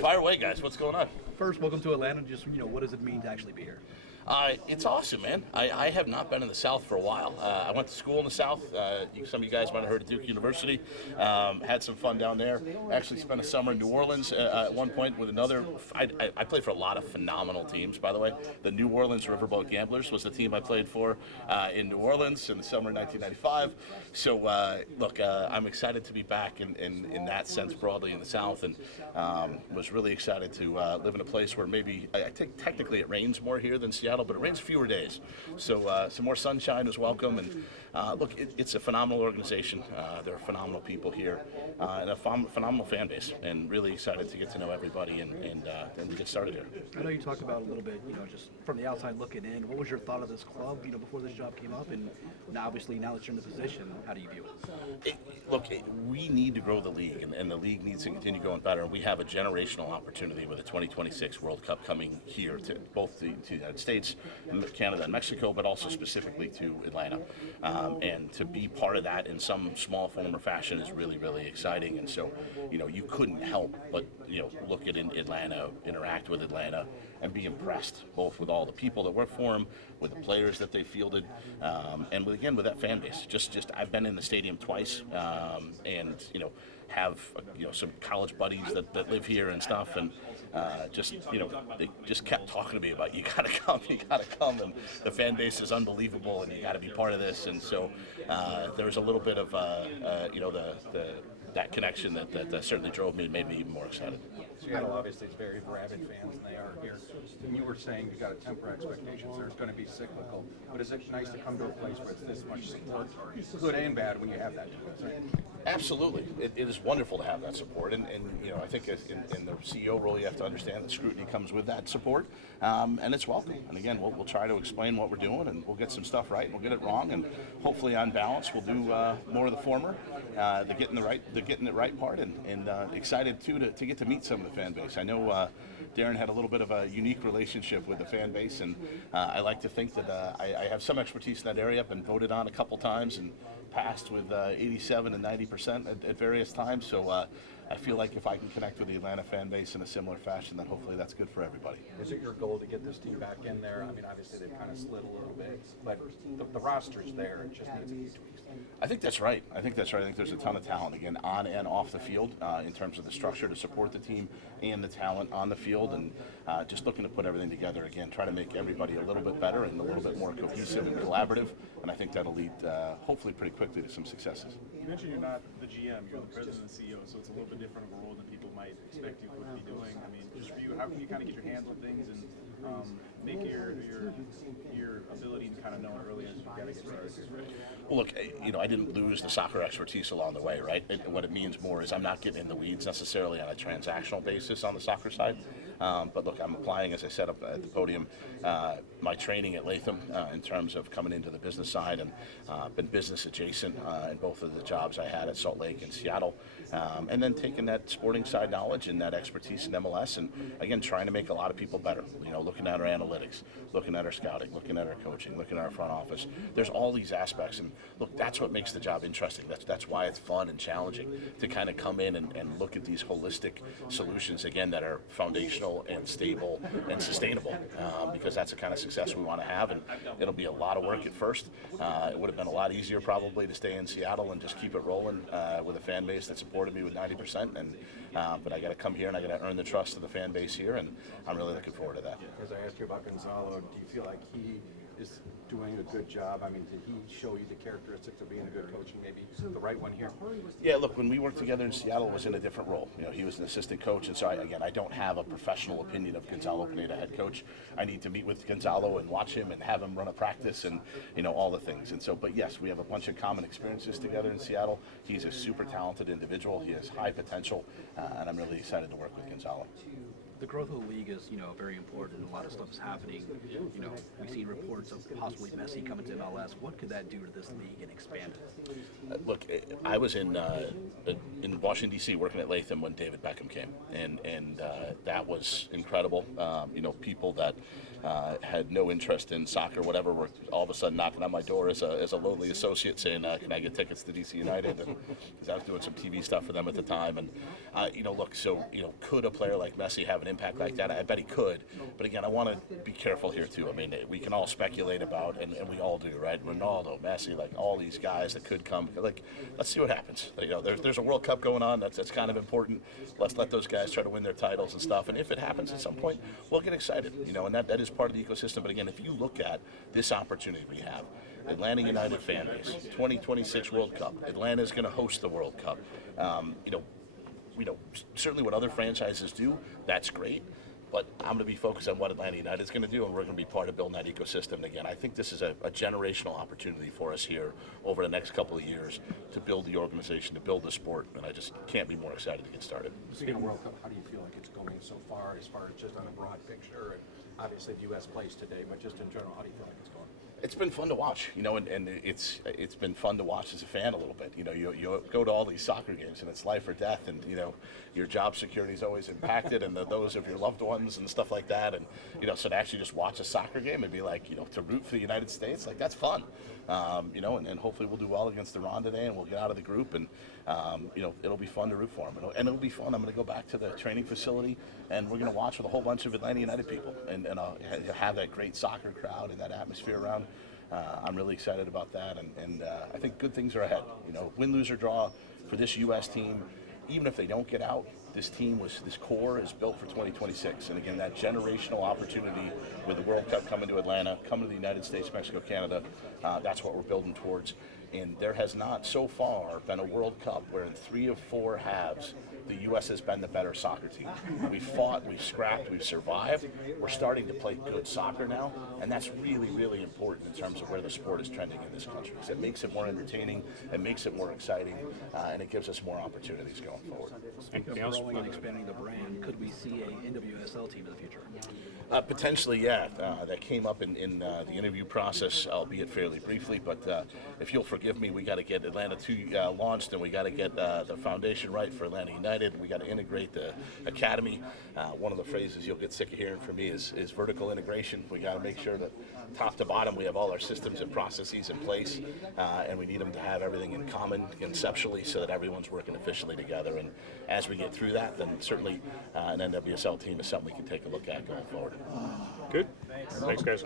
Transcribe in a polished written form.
Fire away, guys. What's going on? First, welcome to Atlanta. Just, what does it mean to actually be here? It's awesome, man. I have not been in the South for a while. I went to school in the South. Some of you guys might have heard of Duke University. Had some fun down there. Actually spent a summer in New Orleans at one point with another. I played for a lot of phenomenal teams, by the way. The New Orleans Riverboat Gamblers was the team I played for in New Orleans in the summer of 1995. So, look, I'm excited to be back in that sense broadly in the South, and was really excited to live in a place where maybe, I think technically it rains more here than Seattle, but it rains fewer days. So some more sunshine is welcome. And look, it's a phenomenal organization. There are phenomenal people here and a phenomenal fan base, and really excited to get to know everybody and get started here. I know you talked about a little bit, just from the outside looking in. What was your thought of this club, before this job came up? And now, obviously, now that you're in the position, how do you view it? Look, we need to grow the league, and the league needs to continue going better. And we have a generational opportunity with the 2026 World Cup coming here to both to the United States, Canada, and Mexico, but also specifically to Atlanta. And to be part of that in some small form or fashion is really, really exciting. And so, you couldn't help but, look at Atlanta, interact with Atlanta, and be impressed both with all the people that work for them, with the players that they fielded, and with that fan base. Just I've been in the stadium twice, and have some college buddies that live here and stuff, and they just kept talking to me about, you gotta come, and the fan base is unbelievable, and you gotta be part of this. And so there was a little bit of that connection that certainly drove me and made me even more excited. Seattle obviously is very rabid fans, and they are here. And you were saying you got to temper expectations. There's going to be cyclical, but is it nice to come to a place where it's this much support, good and bad, when you have that? Absolutely, it is wonderful to have that support, and I think in the CEO role you have to understand that scrutiny comes with that support, and it's welcome. And again, we'll try to explain what we're doing, and we'll get some stuff right, and we'll get it wrong, and hopefully on balance we'll do more of the former, the getting it right part, and excited too to get to meet some of the fan base. I know Darren had a little bit of a unique relationship with the fan base, and I like to think that I have some expertise in that area. I've been voted on a couple times and passed with 87 and 90% at various times. So I feel like if I can connect with the Atlanta fan base in a similar fashion, then hopefully that's good for everybody. Is it your goal to get this team back in there? I mean, obviously they've kind of slid a little bit, but the roster's there. It just needs to be tweaked. I think that's right. I think there's a ton of talent, again, on and off the field, in terms of the structure to support the team and the talent on the field, and just looking to put everything together, again, try to make everybody a little bit better and a little bit more cohesive and collaborative, and I think that'll lead, hopefully pretty quickly, to some successes. You mentioned you're not the GM, you're the President and CEO, so it's a little bit different of a role than people might expect you would be doing. I mean, just for you, how can you kind of get your hands on things and make your ability to kind of know early as you got to get started? Well, look, I didn't lose the soccer expertise along the way, right? What it means more is I'm not getting in the weeds necessarily on a transactional basis on the soccer side. But look, I'm applying, as I said up at the podium, my training at Latham in terms of coming into the business side, and been business adjacent in both of the jobs I had at Salt Lake and Seattle. And then taking that sporting side knowledge and that expertise in MLS, and again, trying to make a lot of people better. Looking at our analytics, looking at our scouting, looking at our coaching, looking at our front office. There's all these aspects, and look, that's what makes the job interesting. That's why it's fun and challenging to kind of come in and look at these holistic solutions, again, that are foundational and stable and sustainable, because that's the kind of success we want to have. And it'll be a lot of work at first. It would have been a lot easier probably to stay in Seattle and just keep it rolling with a fan base that supported me with 90%. But I got to come here and I got to earn the trust of the fan base here, and I'm really looking forward to that. As I asked you about Gonzalo, do you feel like he is doing a good job? I mean, did he show you the characteristics of being a good coach, and maybe the right one here? Yeah, look, when we worked together in Seattle, it was in a different role. He was an assistant coach, and so I don't have a professional opinion of Gonzalo Pineda, head coach. I need to meet with Gonzalo and watch him and have him run a practice and all the things. And so, but yes, we have a bunch of common experiences together in Seattle. He's a super talented individual. He has high potential, and I'm really excited to work with Gonzalo. The growth of the league is, very important. A lot of stuff is happening. We've seen reports of possibly Messi coming to MLS. What could that do to this league and expand it? Look, I was in Washington D.C. working at Latham when David Beckham came, and that was incredible. People that had no interest in soccer, whatever, were all of a sudden knocking on my door as a lowly associate saying, "Can I get tickets to DC United?" Because I was doing some TV stuff for them at the time, and could a player like Messi have an impact like that? I bet he could, but again, I want to be careful here too. I mean, we can all speculate about, and we all do, right? Ronaldo, Messi, like all these guys that could come. Like, let's see what happens. There's a World Cup going on. That's kind of important. Let's let those guys try to win their titles and stuff. And if it happens at some point, we'll get excited. And that is part of the ecosystem. But again, if you look at this opportunity we have, Atlanta United fan base, 2026 World Cup. Atlanta is going to host the World Cup. Certainly what other franchises do, that's great. But I'm going to be focused on what Atlanta United is going to do, and we're going to be part of building that ecosystem. And again, I think this is a generational opportunity for us here over the next couple of years to build the organization, to build the sport, and I just can't be more excited to get started. Speaking of World Cup, how do you feel like it's going so far as just on a broad picture? And obviously the U.S. plays today, but just in general, how do you feel like it's going? It's been fun to watch, and it's been fun to watch as a fan a little bit. You go to all these soccer games, and it's life or death, and your job security is always impacted, and those of your loved ones and stuff like that, and so to actually just watch a soccer game and be like, to root for the United States, like that's fun, and hopefully we'll do well against Iran today, and we'll get out of the group, and it'll be fun to root for them, and it'll be fun. I'm going to go back to the training facility, and we're going to watch with a whole bunch of Atlanta United people, and I'll have that great soccer crowd and that atmosphere around. I'm really excited about that, and I think good things are ahead. Win, lose, or draw for this U.S. team. Even if they don't get out, this core is built for 2026. And again, that generational opportunity with the World Cup coming to Atlanta, coming to the United States, Mexico, Canada, that's what we're building towards. And there has not so far been a World Cup where in 3 of 4 halves, the U.S. has been the better soccer team. We've fought, we've scrapped, we've survived. We're starting to play good soccer now, and that's really, really important in terms of where the sport is trending in this country. So it makes it more entertaining, it makes it more exciting, and it gives us more opportunities going forward. Speaking of growing and expanding the brand, could we see a NWSL team in the future? Potentially, yeah. That came up in the interview process, albeit fairly briefly. But if you'll forgive me, we got to get Atlanta 2 launched, and we got to get the foundation right for Atlanta United. We got to integrate the academy. One of the phrases you'll get sick of hearing from me is vertical integration. We got to make sure that top to bottom we have all our systems and processes in place, and we need them to have everything in common conceptually so that everyone's working efficiently together. And as we get through that, then certainly an NWSL team is something we can take a look at going forward. Good. Thanks, guys.